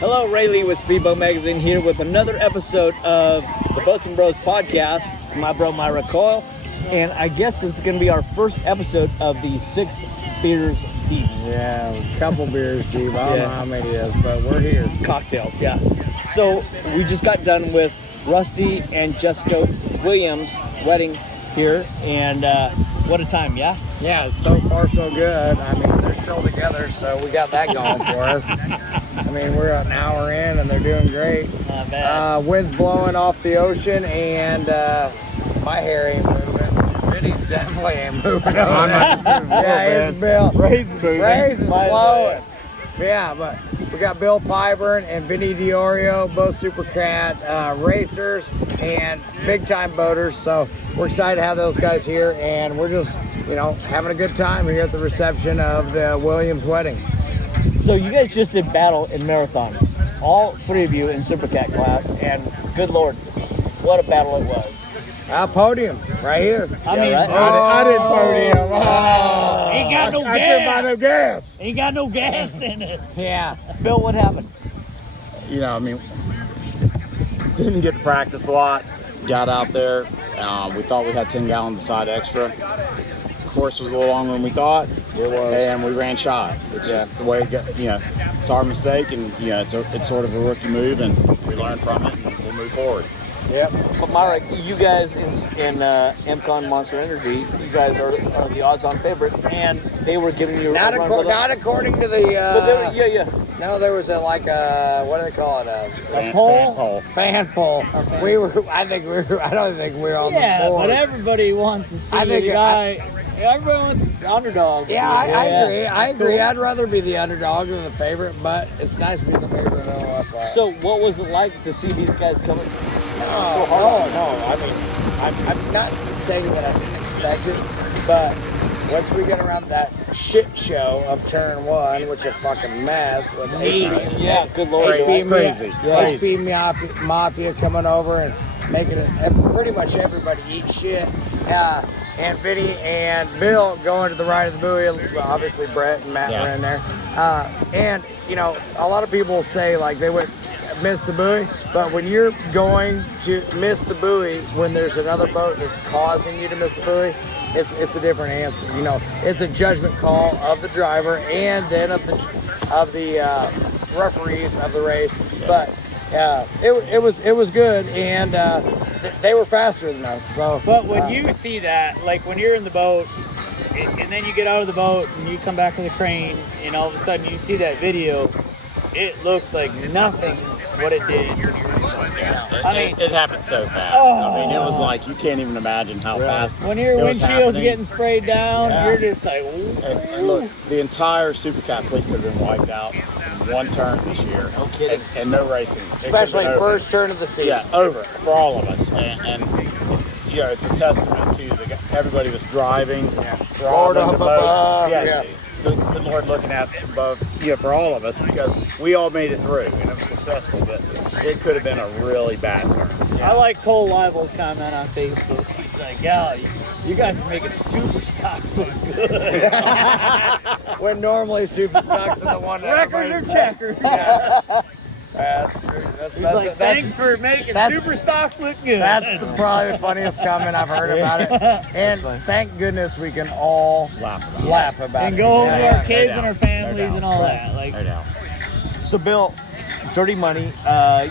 Hello, Ray Lee with Speedboat Magazine here with another episode of the Boats and Bros podcast. My bro Myrick Coil, and I guess this is going to be our first episode of the 6 beers deep. Yeah, a couple beers deep. I don't know how many it is, but we're here. Cocktails, yeah. So we just got done with Rusty and Jessica Williams' wedding here, and what a time, yeah? Yeah, so far so good. I mean, they're still together, so we got that going for us. I mean, we're an hour in, and they're doing great. Not bad. Wind's blowing off the ocean, and my hair ain't moving. Vinny's definitely ain't moving. Yeah, here's Bill. Ray's moving. Ray's blowing. Yeah, but we got Bill Pyburn and VINNIE DIORIO, both Supercat racers and big-time boaters. So we're excited to have those guys here, and we're just, you know, having a good time here at the reception of the Williams wedding. So you guys just did battle in marathon, all 3 of you in Supercat class, and good Lord, what a battle it was. Podium, right here. I mean, right? I did Podium. Ain't got no gas. I couldn't buy no gas. Ain't got no gas in it. Yeah. Bill, what happened? You know, I mean, didn't get to practice a lot. Got out there. We thought we had 10 gallons of side extra. Course was a little longer than we thought. It was. And we ran shy. It's just the way it got, you know, it's our mistake, and you know, it's sort of a rookie move, and we learn from it, and we'll move forward. Yep. But Myrick, you guys in MCon Monster Energy, you guys are the odds-on favorite, and they were giving you Not according to the. But they were, No, there was what do they call it? A poll. Fan poll. Okay. We were. I don't think we were on the board. But everybody wants to see the guy. Everybody wants the underdog. Yeah, I agree. I agree. I'd rather be the underdog than the favorite, but it's nice to be the favorite. So, what was it like to see these guys coming so hard? No. I mean, I'm not saying what I expected, but once we get around that shit show of turn 1, which is a fucking mess with HP, Yeah, good Lord. Crazy. HP Mafia coming over and making it pretty much everybody eat shit. And Vinny and Bill going to the right of the buoy. Obviously, Brett and Matt were in there. And, you know, a lot of people say, like, they would miss the buoy. But when you're going to miss the buoy when there's another boat that's causing you to miss the buoy, it's a different answer. You know, it's a judgment call of the driver and then of the referees of the race. But it was good, and they were faster than us. So, But when you see that, like when you're in the boat, and then you get out of the boat and you come back with a crane, and all of a sudden you see that video, it looks like nothing what it did. I mean, it happened so fast. I mean, it was like you can't even imagine how fast. When your it was windshield's happening. getting sprayed down, you're just like, ooh. And look, the entire Supercat fleet could have been wiped out in one turn this year. No kidding. And no racing. It especially could have been over. first turn of the season. Yeah, over for all of us. And you know, it's a testament to everybody was driving, Lord the up boats. above, Yeah. The Lord looking at above, for all of us, because we all made it through and it was successful, but it could have been a really bad turn. I like Cole Livel's comment on Facebook. He's like, yeah, you guys are making super stocks look good. When normally super stocks are the one that Records are checkers. Yeah. That's true. He's like, thanks for making super stocks look good. That's probably the funniest comment I've heard about it. And thank goodness we can all laugh about and it. go home to Yeah. our kids and our families and all that. Like, No doubt. So, Bill, Dirty Money,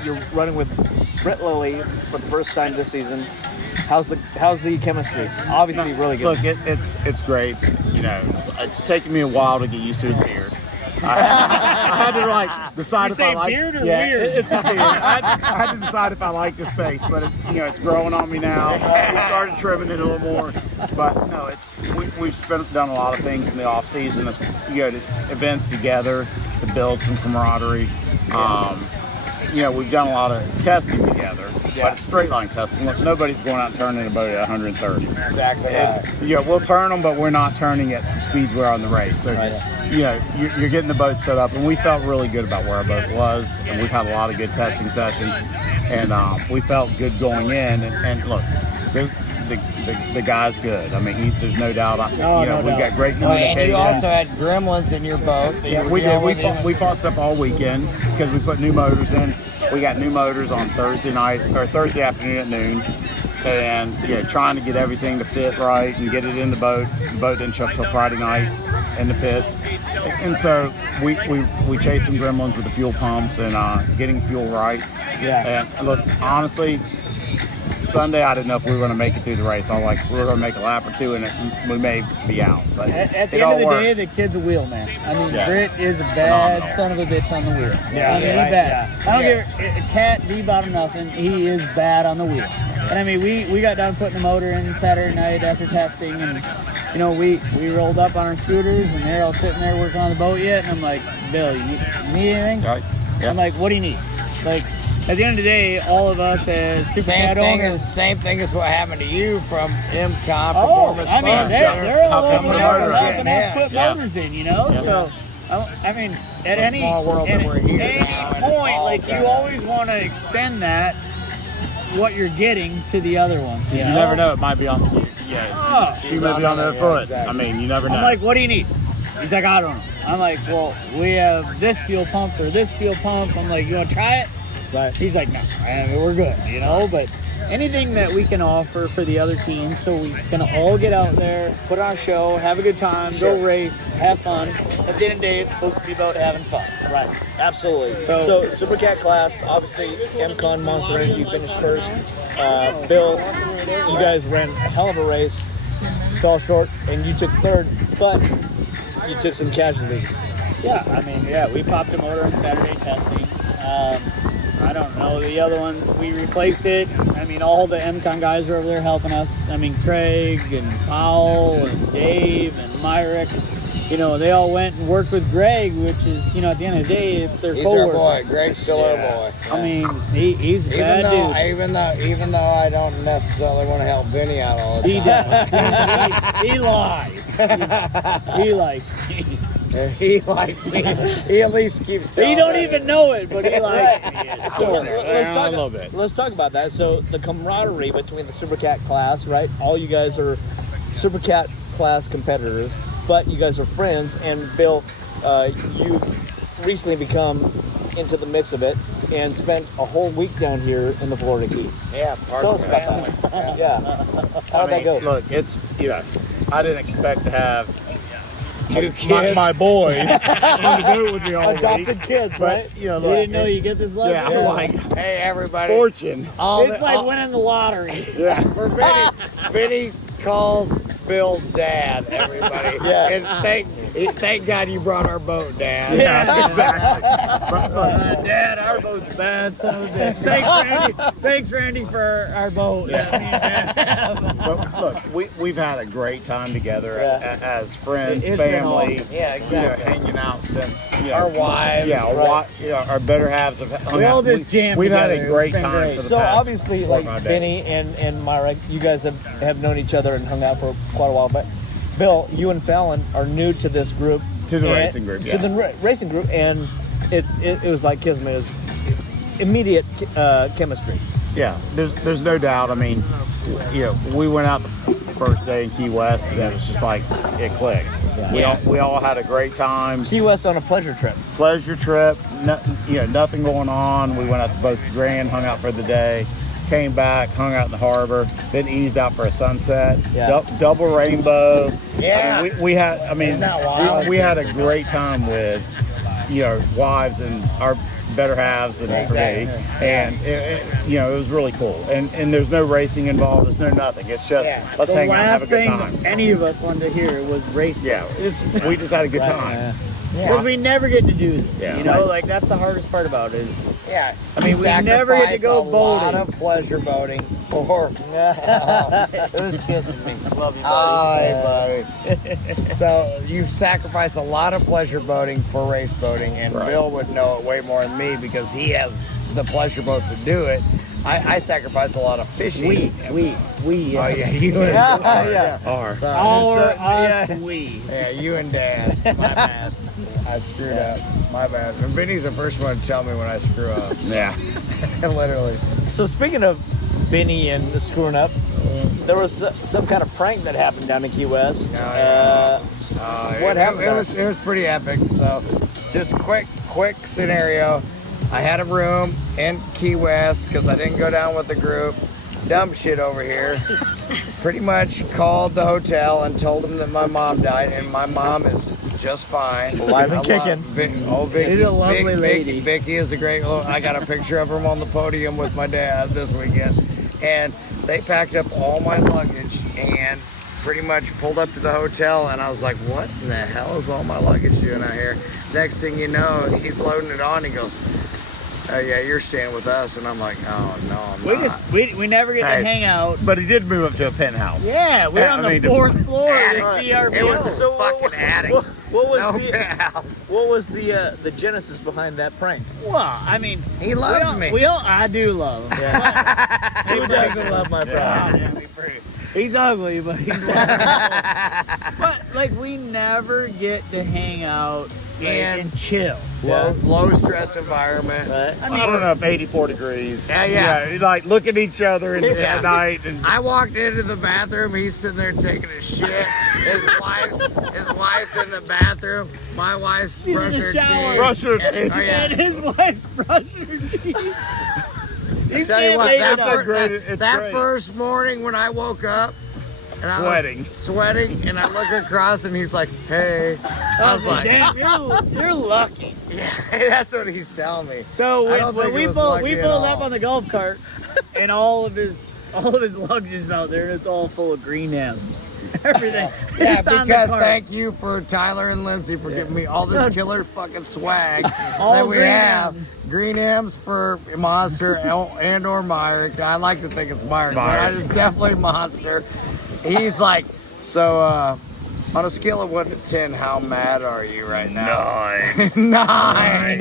you're running with Britt Lilly for the first time this season. How's the chemistry? Obviously, really good. Look, it's great. You know, it's taken me a while to get used to his beard. I had to decide you if say I like beard or yeah, weird? It's a beard. I had to decide if I like this face, but it's growing on me now. We started trimming it a little more, but no, we've done a lot of things in the off season. Events together to build some camaraderie. We've done a lot of testing together, but it's straight line testing. Look, nobody's going out and turning a boat at 130. Exactly right. We'll turn them, but we're not turning at the speeds we're on the race. So, you're getting the boat set up, and we felt really good about where our boat was, and we've had a lot of good testing sessions, and we felt good going in. And look, the guy's good. I mean, there's no doubt. We've got great And communication. you also had gremlins in your boat. that you were We did. dealing with. We fought stuff all weekend because we put new motors in. We got new motors on Thursday night or Thursday afternoon at noon, and trying to get everything to fit right and get it in the boat. The boat didn't show up till Friday night in the pits, and so we chased some gremlins with the fuel pumps and getting fuel right. Yeah. And look, honestly, Sunday I didn't know if we were going to make it through the race. I was like, we're going to make a lap or two and we may be out. But At the it end all of the worked. day, the kid's a wheel man. I mean, Yeah. Britt is a bad Phenomenal. son of a bitch on the wheel. Yeah, I mean, yeah, he's bad. yeah. I don't give a cat D bottom nothing. He is bad on the wheel. And I mean, we got done putting the motor in Saturday night after testing, and we rolled up on our scooters, and they're all sitting there working on the boat yet. And I'm like, Bill, you need anything? Right. Yeah. I'm like, what do you need? Like, at the end of the day, all of us as Supercat owners. Same thing as what happened to you from MCOM Oh, Performance I mean, Farm. they're all Helping over the there motor. helping Yeah. us put Yeah. motors in, So, I mean, at A any small world that we're here any now, and point, all like, kinda- you always want to extend that, what you're getting, to the other one. You never know. It might be on the she may be on the other foot. exactly. I mean, you never know. I'm like, what do you need? He's like, I don't know. I'm like, well, we have this fuel pump or this fuel pump. I'm like, you want to try it? But he's like, no, we're good, But anything that we can offer for the other teams, so we can all get out there, put on a show, have a good time, go race, have fun. At the end of the day, it's supposed to be about having fun. Right, absolutely. So Supercat class, obviously, MCON Monster Energy finished first. Bill, you guys ran a hell of a race, fell short, and you took third, but you took some casualties. Yeah, I mean, we popped a motor on Saturday testing. I don't know, the other one, we replaced it. I mean, all the MCON guys are over there helping us. I mean, Craig and Powell and Dave and Myrick, they all went and worked with Greg, which is, at the end of the day, it's their He's our forward. boy. Greg's still our boy. I mean, he's a bad dude. Even though I don't necessarily want to help Vinny out all the He time. does. He lies. He likes me. He likes me. He at least keeps telling You don't me. even know it, but he likes me. So a little bit. let's talk about that. So the camaraderie between the Supercat class, right? All you guys are Supercat class competitors, but you guys are friends. And Bill, you've recently become into the mix of it and spent a whole week down here in the Florida Keys. Yeah, part Tell of us the about family. that. Yeah. How'd that go? Look, it's I didn't expect to have Two kids. my boys on the boat with me all Adopted week. kids, right? But You didn't know you get this lucky? yeah, I'm like Hey, everybody. fortune. It's like winning the lottery. Yeah. For Vinny, Vinny calls Bill's dad, everybody. Yeah. And thank God you brought our boat, Dad. Yeah, exactly. Dad, our boat's bad, son of a bitch. Thanks, Randy, for our boat. But look, we've had a great time together Yeah. as friends, It's been family. awesome. Yeah, exactly. Hanging out since Our wives. Yeah, our better halves have hung We all out. just jammed We've had together. a great It's been time. great. For the So past obviously, 4 or like 5 days. Benny and Myrick, you guys have known each other and hung out for quite a while. But Bill, you and Fallon are new to this group, To the and- racing group, to the racing group, and it was like kismet. It was immediate chemistry. Yeah, there's no doubt. I mean, we went out the first day in Key West, and it was just like it clicked. We all had a great time. Key West on a pleasure trip. Pleasure trip. Nothing going on. We went out to both Grand, hung out for the day, came back, hung out in the harbor, then eased out for a sunset. Yeah. Double rainbow. Yeah. I mean, we had. I mean, Isn't that wild? we had a great time with wives and our better halves and Exactly. me. And it was really cool. And there's no racing involved. There's no nothing. It's just let's The hang out and have a last good thing time. any of us wanted to hear was race. Yeah, we just had a good time. Because we never get to do this. Yeah. Like that's the hardest part about it is Yeah. I mean, we never get to go a lot boating. of pleasure boating for. It was kissing me. Love you, Hi, buddy. So you sacrifice a lot of pleasure boating for race boating, and Right. Bill would know it way more than me because he has the pleasure boats to do it. I sacrifice a lot of fishing. We. Oh yeah, you and Yeah. Are. We. Yeah, you and Dad. My bad. I screwed up. My bad. And Vinny's the first one to tell me when I screw up. Yeah. Literally. So speaking of Benny and screwing up, there was some kind of prank that happened down in Key West. What happened? It was pretty epic. So, just quick scenario. I had a room in Key West because I didn't go down with the group. Dumb shit over here. Pretty much called the hotel and told them that my mom died, and my mom is just fine. Alive and kicking. Vicky, She's a lovely lady. Vicky is a great. I got a picture of her on the podium with my dad this weekend, and they packed up all my luggage and pretty much pulled up to the hotel, and I was like, "What in the hell is all my luggage doing out here?" Next thing you know, he's loading it on. He goes, "Oh yeah, you're staying with us," and I'm like, "Oh no, I'm not." We never get to hang out. But he did move up to a penthouse. Yeah, we're on the 4th floor of this It VRBO. was a fucking attic. What was No the penthouse. what was the genesis behind that prank? Well, I mean, He loves me. I do love him. Who doesn't love my brother? He's ugly, but he's wonderful. But like, we never get to hang out and chill. Low stress environment. Right. I don't know if 84 degrees. Yeah. You like look at each other at night. And I walked into the bathroom. He's sitting there taking a shit. His wife's in the bathroom. My wife's in brushing the her shower. teeth. Brush her And- teeth. oh, yeah. And his wife's brushing her teeth. I tell you what, It's that great. first morning when I woke up, and I was sweating, and I look across, and he's like, "Hey," I was like, Damn, you're lucky. "Yeah, that's what he's telling me." So I don't when think we it was pulled lucky at up all. on the golf cart, and all of his luggage is out there, and it's all full of green M's. Everything. Yeah, It's on the because cart. thank you for Tyler and Lindsay for giving me all this killer fucking swag All that we green have. M's. Green M's for Monster and or Myrick. I like to think it's Myrick, but it's definitely Monster. He's like, so on a scale of 1 to 10, how mad are you right now? 9.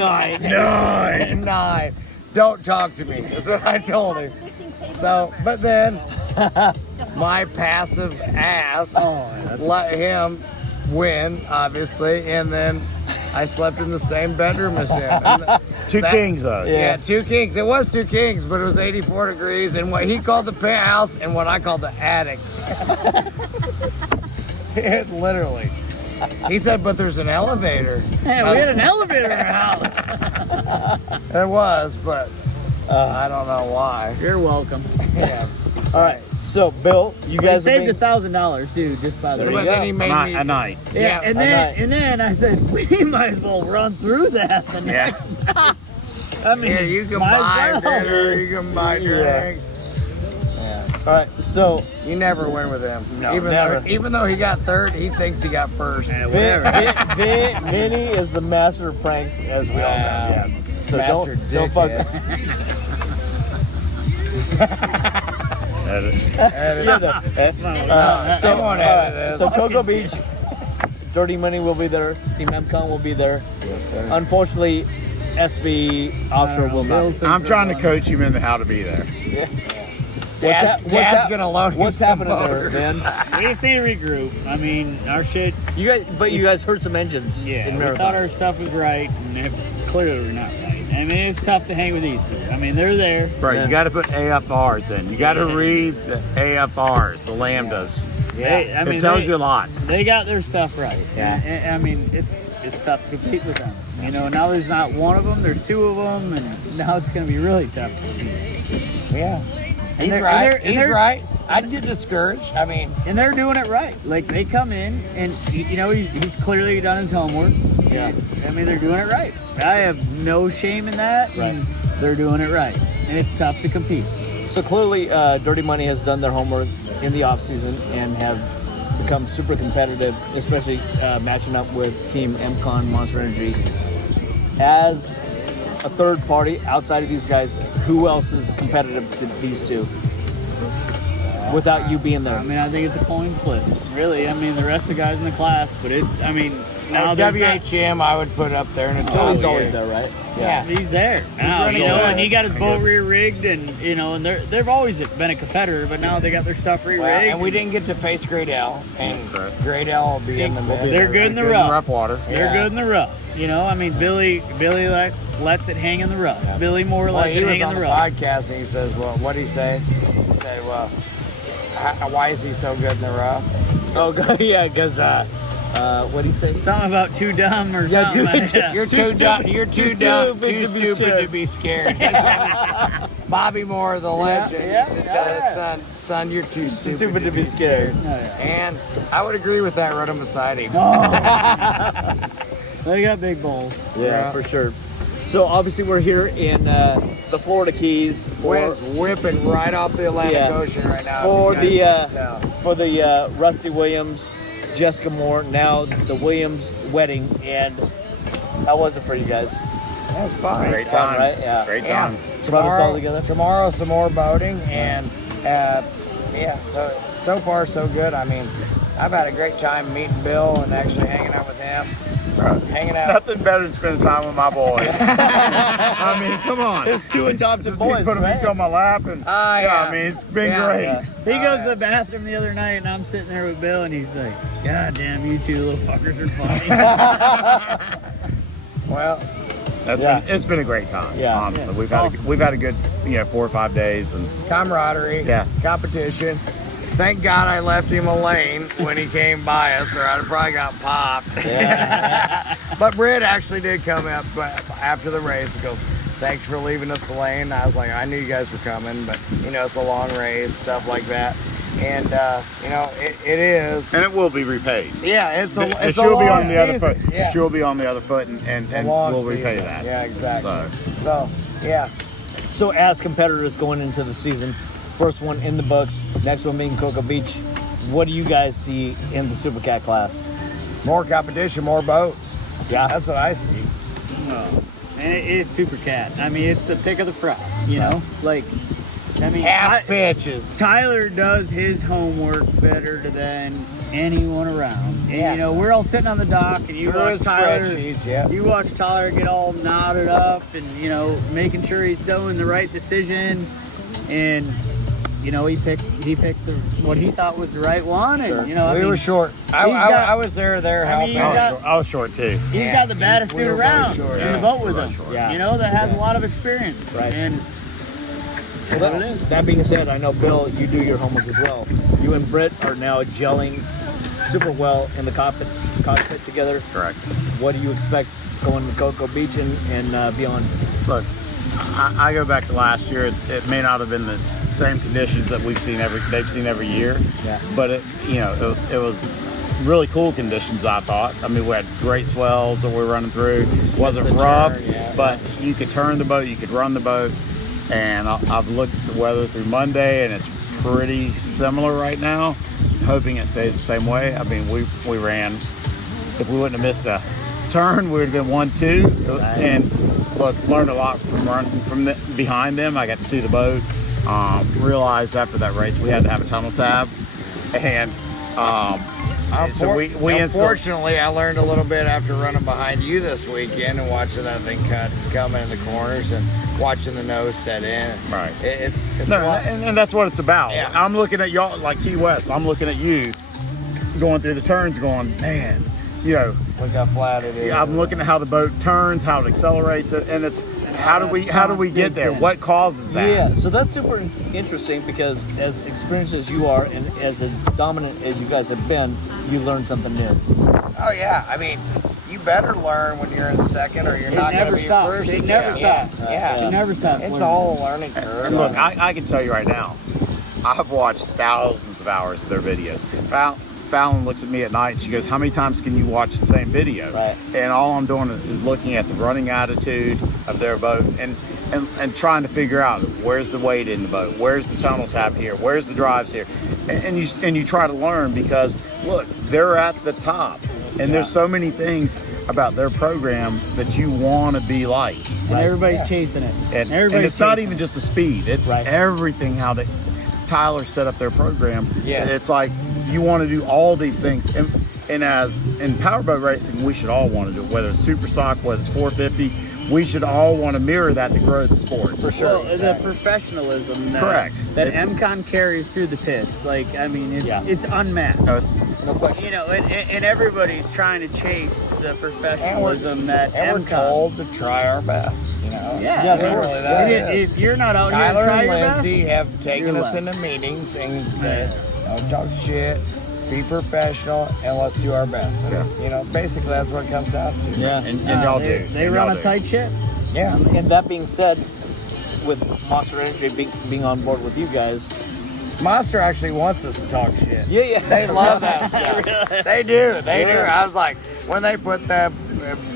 9. Don't talk to me. That's what I told him. So, but then my passive ass let him win, obviously, and then I slept in the same bedroom as him. And Two kings though. yeah, 2 kings. It was 2 kings, but it was 84 degrees, and what he called the penthouse and what I called the attic. It literally. He said, but there's an elevator. Yeah, we had an elevator in our house. There was, but I don't know why. You're welcome. Yeah. All right. So, Bill, you guys are saved being- $1,000 too, just by the But way. then he made me A night. Yeah, and then I said we might as well run through that the next night. I mean, Yeah, you can might buy as well. dinner, you can buy drinks. All right. So, You never win with him. No, even never. Even though he got third, he thinks he got first. Yeah, whatever. Vinny is the master of pranks, as we all know. Yeah. So Master don't fuck. That is. Someone added So Cocoa Beach, Dirty Money will be there. Team MCON will be there. Yes, sir. Unfortunately, SV Offshore will not. I'm trying to coach him into how to be there. Dad's gonna load him What's some happening there, motors. man? We just need to regroup. I mean, our shit. You guys heard some engines Yeah, in we Marathon. thought our stuff was right, and clearly we're not right. I mean, it's tough to hang with these two. I mean, they're there. Bro, Yeah. you got to put AFRs in. You got to read the AFRs, the lambdas. Yeah, I mean, It tells you a lot. They got their stuff right. Yeah. And, I mean, it's tough to compete with them. You know, now there's not one of them, there's 2 of them, and now it's going to be really tough to compete. Yeah. He's they're- right. and He's they're- right. I'd get discouraged. I mean, And they're doing it right. Like, they come in, and, you know, he's clearly done his homework. Yeah. I mean, they're doing it right. I have no shame in that. Right. And they're doing it right. And it's tough to compete. So clearly, Dirty Money has done their homework in the off season and have become super competitive, especially matching up with Team MCON Monster Energy. As a third party outside of these guys, who else is competitive to these two? Without you being there. I mean, I think it's a coin flip. Really, I mean, the rest of the guys in the class, but it's, I mean, now there's not- WHM I would put up there. And Tony's always there, right? Yeah. He's there now, running you know, good. and he got his boat rear-rigged, and you know, and they've always been a competitor, but now they got their stuff rear-rigged. Well, and we didn't get to face Great L, and Correct. Great L will be in the mid. They're good in the Good rough. water. They're Yeah. good in the rough. You know, I mean, Billy lets it hang in the rough. Billy Moore Well, lets he it was hang in on the the rough. podcast, and he says, "Well, what did he say?" He said, "Well, why is he so good in the rough? Oh, yeah, because what do you say? Something about too dumb or Yeah, something. too- like that. You're too dumb. You're too dumb. Too stupid to be scared. Bobby Moore, the legend, yeah, used to tell his son, you're too stupid to be scared. And I would agree with that. Run him beside him. They got big bowls. Yeah, for sure. So obviously we're here in the Florida Keys Wind's whipping right off the Atlantic Ocean right now. for if you guys can't tell. for the Rusty Williams, Jessica Moore, now the Williams wedding. And how was it for you guys? That was fun. Great Fun, time. right? Yeah. Great Yeah. time. Brought us all together. Tomorrow some more boating, and so far so good. I mean, I've had a great time meeting Bill and actually hanging out with him. Hanging out. Nothing better than spending time with my boys. I mean, come on. It's two adopted boys, Put them right? each on my lap, and I mean, it's been great. Yeah. He goes to the bathroom the other night, and I'm sitting there with Bill, and he's like, "God damn, you two little fuckers are funny." Well, It's been a great time. Yeah. Honestly, we've had a good 4 or 5 days, and camaraderie, competition. Thank God I left him a lane when he came by us, or I'd have probably got popped. But Britt actually did come up after the race and goes, "Thanks for leaving us a lane." I was like, "I knew you guys were coming, but it's a long race, stuff like that." And it is, it will be repaid. yeah, it's a She'll be long on the other season. foot. Yeah. She'll be on the other foot, and Long we'll repay season. that. Yeah, exactly. So, So, yeah. So as competitors going into the season, first one in the books, next one being Cocoa Beach, what do you guys see in the Supercat class? More competition, more boats. Yeah. That's what I see. And it's Supercat. I mean, it's the pick of the crop, Like, I mean, Half pitches. Tyler does his homework better than anyone around. And, Yes. we're all sitting on the dock, and you Through watch his Tyler. spreadsheets, yeah. You watch Tyler get all knotted up, and making sure he's doing the right decision. And he picked what he thought was the right one, and We were short. I was there helping. he's got- I was short too. He's Yeah, got the baddest we dude were both around short, in yeah. the boat with We were him. short. Yeah. That has a lot of experience. Right. And Well, that being said, I know, Bill, you do your homework as well. You and Britt are now gelling super well in the cockpit together. Correct. What do you expect going to Cocoa Beach and beyond? Look, I go back to last year. It may not have been the same conditions that they've seen every year. Yeah. But it was really cool conditions, I thought. I mean, we had great swells that we were running through. It wasn't and rough, turn, yeah. but you could turn the boat, you could run the boat. And I've looked at the weather through Monday, and it's pretty similar right now. Hoping it stays the same way. I mean, we ran. If we wouldn't have missed a turn, we would have been 1-2. Right. And look, learned a lot from running behind them. I got to see the boat. Realized after that race we had to have a tunnel tab, and so we Unfortunately, I learned a little bit after running behind you this weekend and watching that thing coming in the corners and watching the nose set in. Right. It's No, fun. and that's what it's about. Yeah. I'm looking at y'all like Key West. I'm looking at you going through the turns, going, man, Look how flat it is. I'm looking at how the boat turns, how it accelerates, and it's how do we get there? What causes that? Yeah, so that's super interesting because as experienced as you are and as dominant as you guys have been, you learn something new. Oh yeah, I mean, you better learn when you're in second, or you're not going to never be stops. first. It never Yeah. stops. Yeah, It never stops. It's learning. all a learning curve. And look, I can tell you right now, I've watched thousands of hours of their videos. Fallon looks at me at night and she goes, "How many times can you watch the same video?" Right. And all I'm doing is looking at the running attitude of their boat and trying to figure out where's the weight in the boat, where's the tunnel tab here, where's the drives here, and you try to learn because look, they're at the top, and there's so many things about their program that you want to be like, And everybody's chasing it. and Everybody's it's not chasing even just the speed; it's Right. everything how Tyler set up their program. Yeah. It's like you want to do all these things, and as in powerboat racing, we should all want to do it. Whether it's super stock, whether it's 450, we should all want to mirror that to grow the sport. For sure. Well, the professionalism that, Correct. that It's- MCON carries through the pits, it's unmatched. No, it's No question. And everybody's trying to chase the professionalism that And we're MCON. told to try our best, Yeah, Yeah, of sure. course. Really, that And is. if you're not out Tyler here to try and your Lindsay best, have taken you're us left. into meetings and said, Don't talk shit. Be professional, and let's do our best. You know, basically that's what it comes down to. Yeah. And y'all do. They And run y'all a do. tight ship. Yeah. And that being said, with Monster Energy being on board with you guys, Monster actually wants us to talk shit. yeah. They love that stuff. They do. They do. I was like, when they put the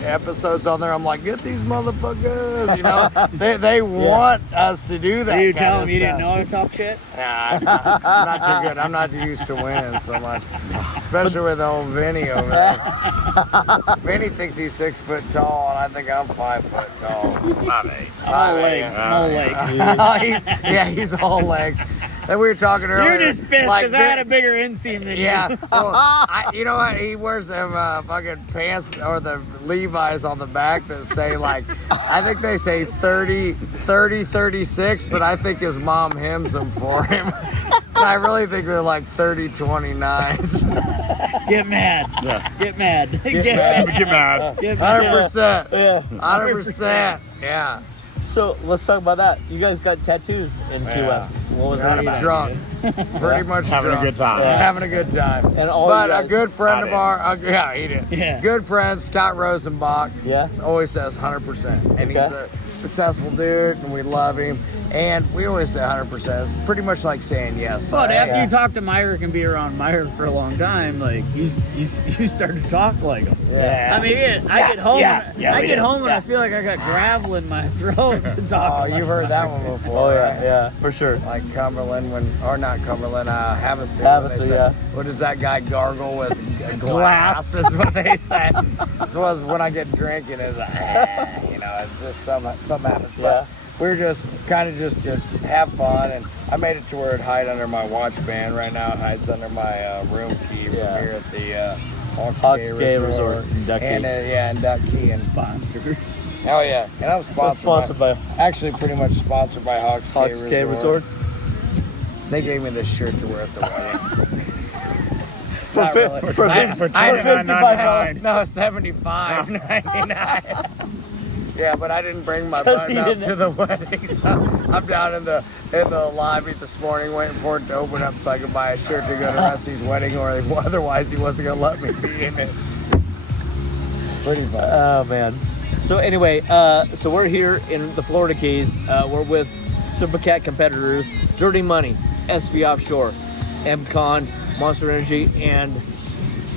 episodes on there, I'm like, get these motherfuckers. You know, they want us to do that. Do you kind tell of them you didn't stuff. know how to talk shit? Nah, I'm not too good. I'm not used to winning so much, especially with old Vinny over there. Vinny thinks he's 6 foot tall, and I think I'm 5 foot tall. I'm all legs. I'm all legs. He's all legs. And we were talking earlier. You're just pissed because I had a bigger inseam than you. Yeah. Well, you know what? He wears them fucking pants or the Levi's on the back that say like, I think they say 30, 36, but I think his mom hems them for him. And I really think they're like 30, 29s. Get mad. Yeah. Get mad. Get Get mad. Get mad. 100%. Yeah. 100%. Yeah. So let's talk about that. You guys got tattoos in Key West. What was that about? Drunk. Pretty much Having drunk. a good time. Yeah. Having a good time. And all But you a guys- good friend I of did. ours, yeah, he did. Yeah. Good friend, Scott Rosenbach, Yeah. always says 100%. And he's Okay. a successful dude, and we love him. And we always say 100%. It's pretty much like saying yes. But after Yeah. you talk to Myrick and be around Myrick for a long time, like you start to talk like him. Yeah. I mean, I get home. yeah, I we get do. home and I feel like I got gravel in my throat. Oh, Talking you've heard that one before. Oh yeah, right? yeah, for sure. Like Cumberland, or not Cumberland, Havasu. Havasu, when they yeah. say, what does that guy gargle with glass? Is what they say. It was when I get drinking, it's like, you know, it's just something happens. But we were just kind of just to have fun, and I made it to where it hide under my watch band. Right now, it hides under my room key from here at the Hawks Cay Resort in Duck Key. And in Duck Key. And sponsored. oh yeah, and I'm sponsored by actually pretty much sponsored by Hawks Cay Resort. They gave me this shirt to wear at the wedding. For Not really. for I- $59.99. No, $75.99. Yeah, but I didn't bring my 'Cause button he up didn't- to the wedding, so I'm down in the lobby this morning waiting for it to open up so I could buy a shirt to go to Rusty's wedding, or otherwise he wasn't gonna let me be in it. Pretty fun. Oh man. So anyway, so we're here in the Florida Keys. We're with Supercat competitors, Dirty Money, SV Offshore, MCon, Monster Energy, and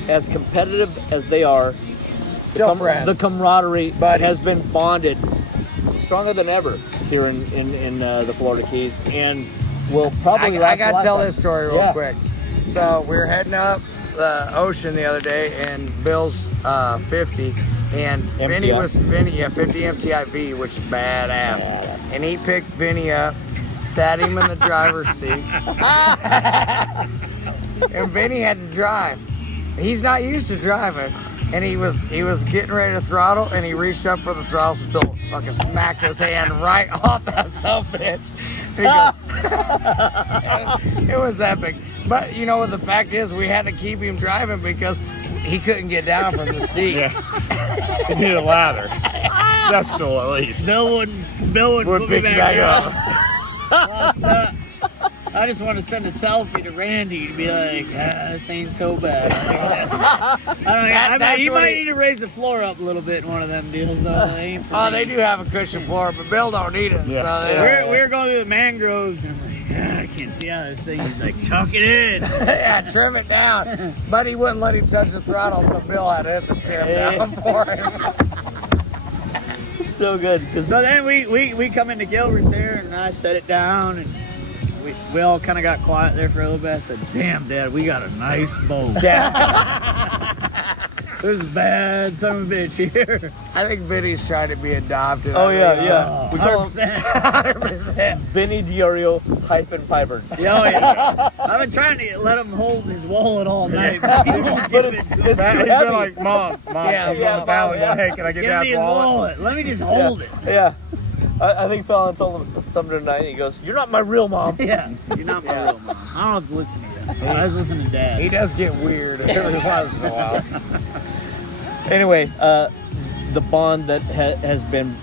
as competitive as they are, Still friends. the camaraderie Buddies. has been bonded stronger than ever here in the Florida Keys, and will probably I last gotta a tell lifetime. this story real Yeah. quick. So we were heading up the ocean the other day, and Bill's 50, and Vinny MTI. was 50 MTIV, which is badass. And he picked Vinny up, sat him in the driver's seat, and Vinny had to drive. He's not used to driving. And he was getting ready to throttle, and he reached up for the throttle, so Bill fucking smacked his hand right off that subbitch. It was epic. But you know what the fact is, we had to keep him driving because he couldn't get down from the seat. Yeah. He need a ladder. Step stool at least. Bill wouldn't put me back up. Lost up. I just want to send a selfie to Randy to be like, this ain't so bad. That's He what might he- need to raise the floor up a little bit in one of them deals, though. It ain't for Oh, me. they do have a cushion floor, but Bill don't need it. Yeah. So We were going through the mangroves, and I'm like, I can't see how this thing is like, tuck it in. yeah, trim it down. But he wouldn't let him touch the throttle, so Bill had to hit the trim down for him. So good. 'Cause So then we come into Gilbert's there, and I set it down, and we all kind of got quiet there for a little bit. I said, damn, Dad, we got a nice boat. This is bad son of a bitch here. I think Vinny's trying to be adopted. Oh I yeah, think yeah. We call him 100%. VINNIE DIORIO Pyburn. Yeah. I've been trying to let him hold his wallet all night, but he won't give it to me. It's He's too been heavy. like, Mom, Yeah, Mom, Fallon, yeah. hey, can I get Give that me his wallet? wallet. Let me just hold it. Yeah. I think Fallon told him something tonight. And he goes, "You're not my real mom." Yeah, you're not my real mom. I don't have to listen to you. I was listening to Dad. He does get weird every once in a while. Anyway, the bond that has been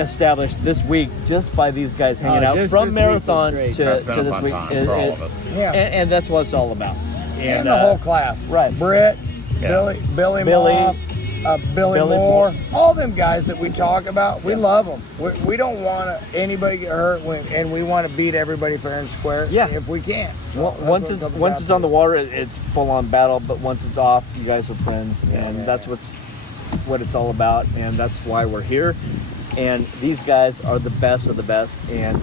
established this week just by these guys hanging out just from this marathon week was to, great. That's been to a this fun week. time for all of us. Yeah. And that's what it's all about. And the whole class. Right. Britt, Yeah. Billy Billy. Moff, Billy Billy Moore, all them guys that we talk about, we love them. We don't want anybody get hurt, and we want to beat everybody fair and square if we can. So Once it's on the water, it's full on battle. But once it's off, you guys are friends, and that's what it's all about, and that's why we're here. And these guys are the best of the best, and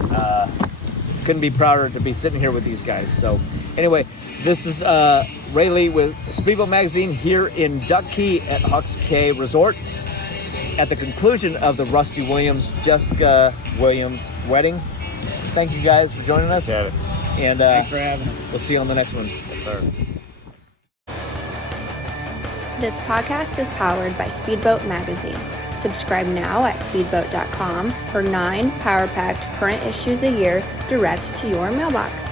couldn't be prouder to be sitting here with these guys. So anyway, this is Rayleigh with Speedboat Magazine here in Duck Key at Hawks Cay Resort at the conclusion of the Rusty Williams, Jessica Williams wedding. Thank you guys for joining us. Got it. And Thanks for having us. we'll see you on the next one. Yes, sir. This podcast is powered by Speedboat Magazine. Subscribe now at speedboat.com for 9 power-packed current issues a year direct to your mailbox.